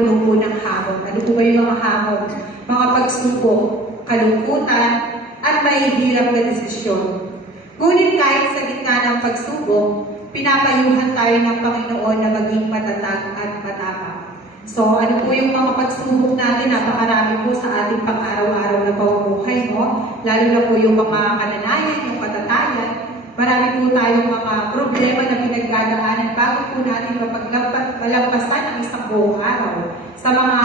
puno po ng hamon. Ano po ba yung mga hamon? Mga pagsubok, kalungkutan, at mahihirap na desisyon. Ngunit kahit sa gitna ng pagsubok, pinapayuhan tayo ng Panginoon na maging matatag at matapang. So, ano po yung mga pagsubok natin? Napakarami po sa ating pang-araw-araw na pamumuhay, no? Lalo na po yung mga kananayan, yung katatayan. Marami po tayong mga problema na pinagdadaanan bago po natin malampasan ang isang buong araw. Sa mga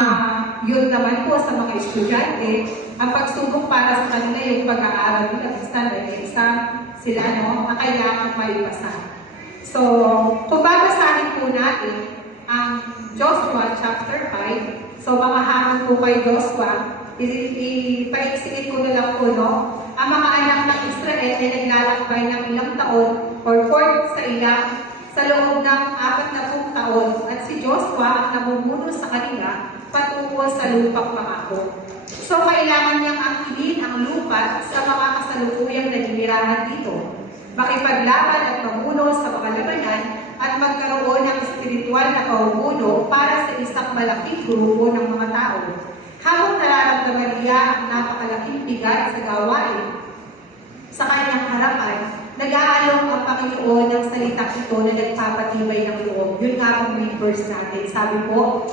yun naman po, sa mga estudyante, ang pagsubok para sa kanila yung pag-aaral nila, isa sila, no? Na kailangan maipasan. So, kung babasahin po natin ang Joshua chapter 5, so mga hamon po kay Joshua, ipaiksingin ko na lang po, no? Ang mga anak ng Israel ay naglalakbay ng ilang taon or 4 sa ilang sa loob ng 40 taon at si Joshua ang namumuno sa kanila patungo sa lupang pangako. So kailangan niyang angkinin ang lupa sa mga kasalukuyang naninirahan dito, makipaglaban at mamuno sa mga labanan at magkaroon ng espiritual na paumuno para sa isang malaking grupo ng mga tao. Habang nararamdaman niya ang napakalaking bigat sa gawain sa kanyang harapan, nag-aalok ang Panginoon ng salitang ito na nagpapatibay ng loob. Yun nga ang main verse natin. Sabi po,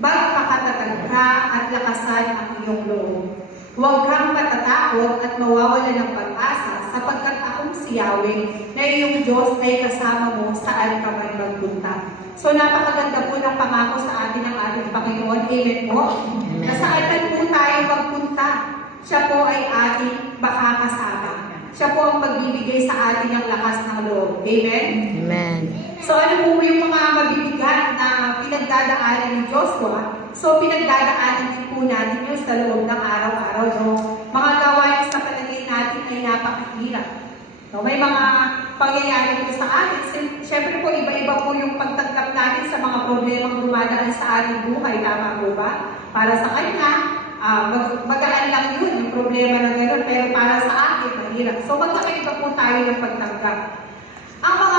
magpakatatag ka at lakasan ang iyong loob. Huwag kang matatakot at mawawala ng pag-asa sapagkat akong si Yahweh na iyong Diyos ay kasama mo saan ka man magpunta. So napakaganda po ng pangako sa atin ng ating Panginoon. Amen po. Na saan po tayo magpunta, siya po ay ating makakasama. Siya po ang magbibigay sa atin ng lakas ng loob. Amen? Amen. So ano po yung mga mabibigat na pinagdadaanan ni Joshua? So pinagdadaanan din po natin yun sa loob ng araw-araw. No? Mga gawain sa palagay natin ay napakahirap. No? May mga pangyayari po sa atin. Siyempre po iba-iba po yung pagtanggap natin sa mga problemang dumadaan sa ating buhay. Tama po ba? Para sa kanya, magaan lang yun, yung problema na gano'n, pero para sa akin, mahirap. So, magkakaiba po tayo ng pagtanggap. Ang mga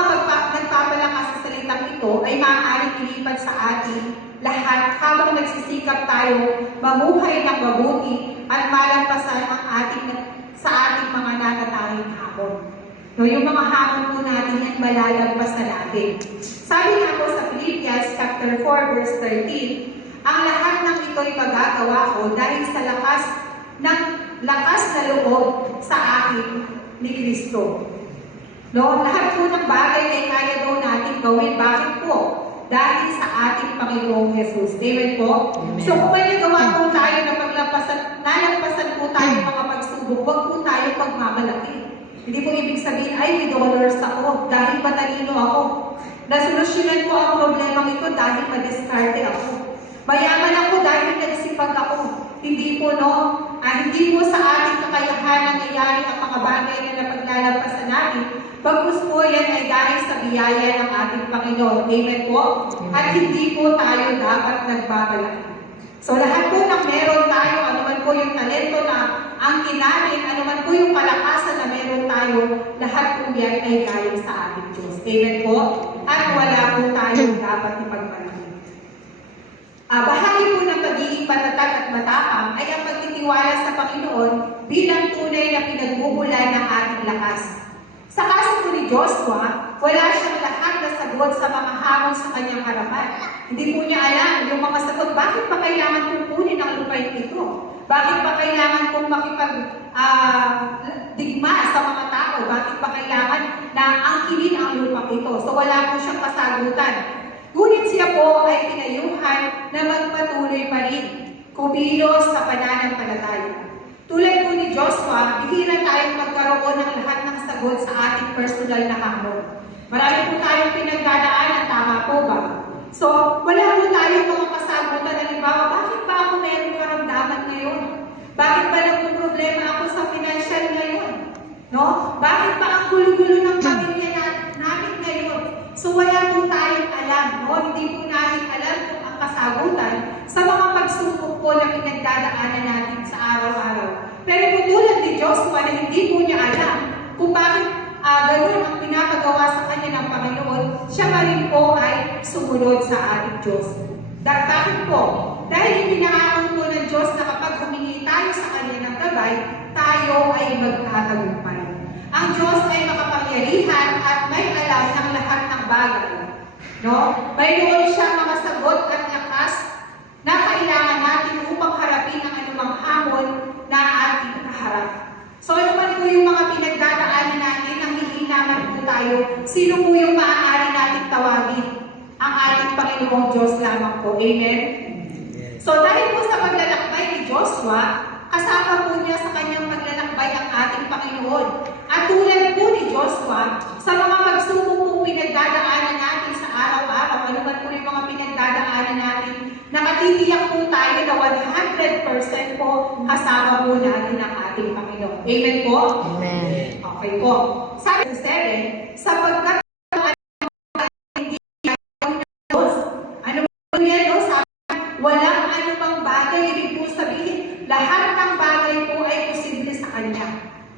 nagpapalakas sa salitang ito ay maaaring ilipat sa atin lahat habang nagsisikap tayo mabuhay ng mabuti at malampasan ang sa ating mga natatanging hamon. No, yung mga hamon po natin yan malalagpasan natin. Sabi nga po sa Philippians chapter 4 verse 13, ang lahat ng ito'y magagawa ko dahil sa lakas na loob sa akin ni Kristo. No, lahat po ng bagay ay kaya daw natin gawin. Bakit po? Dahil sa ating Panginoong Jesus. Amen po? Amen. So kung may nagawa po tayo na nalampasan po tayo mga pagsubok, huwag po tayo pagmamalaki. Hindi po ibig sabihin, ay, may dollars ako dahil matalino ako. Nasolusyonan ko ang problemang ito dahil madiskarte ako. Mayaman ako dahil nagsipag ako. Hindi po, no? Hindi po sa ating kakayahan nangyayari ang mga bagay na napaglalampasan natin. Bagkus po yan ay dahil sa biyaya ng ating Panginoon. Amen po? At hindi po tayo dapat nagbabalaki. So lahat po ng meron tayo, anuman po yung talento na ang kinanin, anuman po yung kalakasan na meron tayo, lahat po yan ay galing sa ating Diyos. Amen po? At wala po tayong dapat ipagmalaki. Bahagi po ng pagiging patatag at matapang ay ang pagtitiwala sa Panginoon bilang tunay na pinagmumulan ng ating lakas. Sa kaso po ni Joshua, wala siyang lahat na sagot sa mga hamon sa kanyang harapan. Hindi po niya alam yung mga sagot, bakit pa kailangan kong kunin ang lupain ito? Bakit pa kailangan kong digma sa mga tao? Bakit pa kailangan na angkinin ang lupang ito? So wala po siyang kasagutan. Ngunit siya po ay pinayuhan na magpatuloy pa rin, kumilos sa pananampalataya. Tulad po ni Joshua, bihira tayong magkaroon ng lahat ng sagot sa ating personal na hamon. Marami po tayong pinagdadaanan, tama po ba? So, wala po tayong mga kasagutan. Halimbawa, bakit ba ako mayroong karamdaman ngayon? Bakit ba nagpo-problema ako sa financial ngayon? No? Bakit ba ang gulo-gulo ng pamilya natin ngayon? So, wala po tayong alam. No? Hindi po natin alam kung ang kasagutan sa mga pagsubok po na pinagdadaanan natin sa araw-araw. Pero po tulad ni Joshua na hindi po niya alam kung bakit ganoon ang pinapagawa sa kanya ng Panginoon, siya pa rin po ay sumunod sa ating Diyos. Bakit po? Dahil pinangako po ng Diyos na kapag humingi tayo sa Kanya ng gabay, tayo ay magtatagumpay. Ang Diyos ay makapangyarihan at may alam ng lahat ng bagay. No? Mayroon siyang mga sagot at lakas na kailangan natin upang harapin ang anumang hamon na ating kaharap. So, ano man po yung mga pinagdadaanan natin, ang hihinaman po tayo, sino po yung maaari natin tawagin? Ang ating Panginoong Diyos lamang po. Amen? So, dahil po sa paglalakbay ni Joshua, kasama po niya sa kanyang paglalakbay ang ating Panginoon. At tulad po ni Joshua, sa mga pagsubok po pinagdadaanan natin sa araw-araw, ano man po yung mga pinagdadaanan natin, nakatitiyak po tayo na 100% po kasama po natin ang ating Panginoon. Amen po? Amen. Okay po. Sabi sa 7, sapagkat hindi ng Diyos, ano po yan, no? Sabi, walang anumang bagay, ibig po sabihin, lahat ng bagay po ay posible sa Kanya.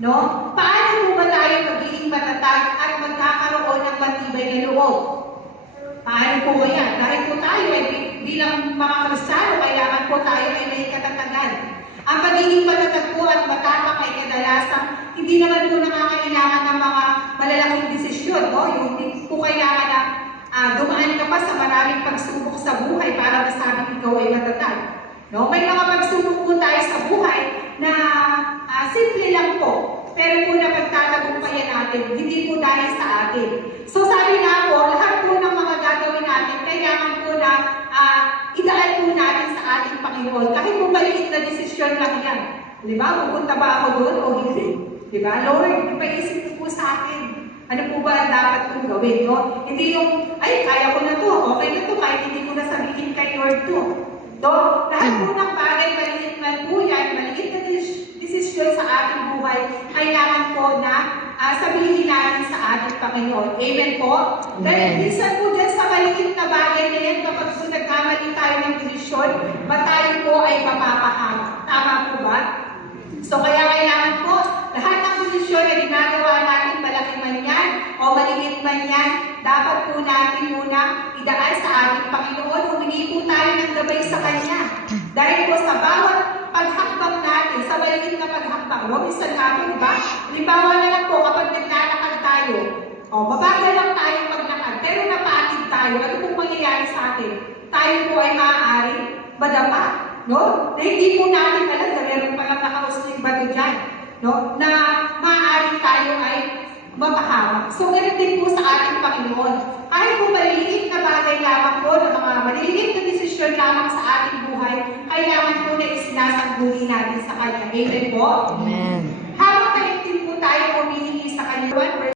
No? Paano po ba tayo magiging matatag at magkakaroon ng matibay na loob? Paano po kaya? Dahil po tayo ay bilang mga Kristiyano, kailangan po tayo ay may katatagan. Ang pagiging matatag po at matapang ay kadalasan, hindi naman po nakakailangan ng mga malalaking desisyon. No? Yung hindi po kailangan na dumaan ka pa sa maraming pagsubok sa buhay para masabing ikaw ay matatag. No? May mga pagsubok po tayo sa buhay na simple lang po. Pero po na pagtatagumpayan natin, hindi po dahil sa atin. So sabi nga po, lahat po ng mga gagawin natin, kailangan po na idaan po natin sa ating Panginoon. Kahit po maliit na desisyon lang yan. Di ba? Pupunta ba ako doon o hindi? Di ba? Lord, ipaisip po sa akin. Ano po ba ang dapat kong gawin? No? Hindi yung, ay, kaya ko na to, okay na to, kahit hindi ko na sabihin kay Lord to. No? Lahat po ng bagay, maliit man po yan, maliit na desisyon sa ating buhay, kailangan po na sabihin natin sa ating Panginoon. Amen po? Dahil minsan po dyan sa maliit na bagay na yan, kapag po nagkamali tayo ng desisyon, tayo po ay mapapahamak. Tama po ba? So kaya kailangan po, lahat ng desisyon na ginagawa natin, malaki man yan, o maliit man yan, dapat po natin muna idaan sa ating Panginoon. Humingi po tayo ng gabay sa Kanya. Dahil po sa bawat paghakbang natin, sa maliit na paghakbang, minsan natin, diba? Halimbawa na lang po, kapag naglalakad tayo, mabagal lang tayo maglakad, pero napatid tayo, ano pong mangyayari sa atin? Tayo po ay maaaring madapa, no? Na hindi po natin alam na meron palang nakausling bato dyan, no? Na maaaring tayo ay mapahamak. So, ganun din po sa ating Panginoon. Kahit po maliliit na bagay lamang po, na mga maliliit na desisyon lamang sa ating buhay, kailangan po na isinasangguni natin sa Kanya. Amen po? Amen.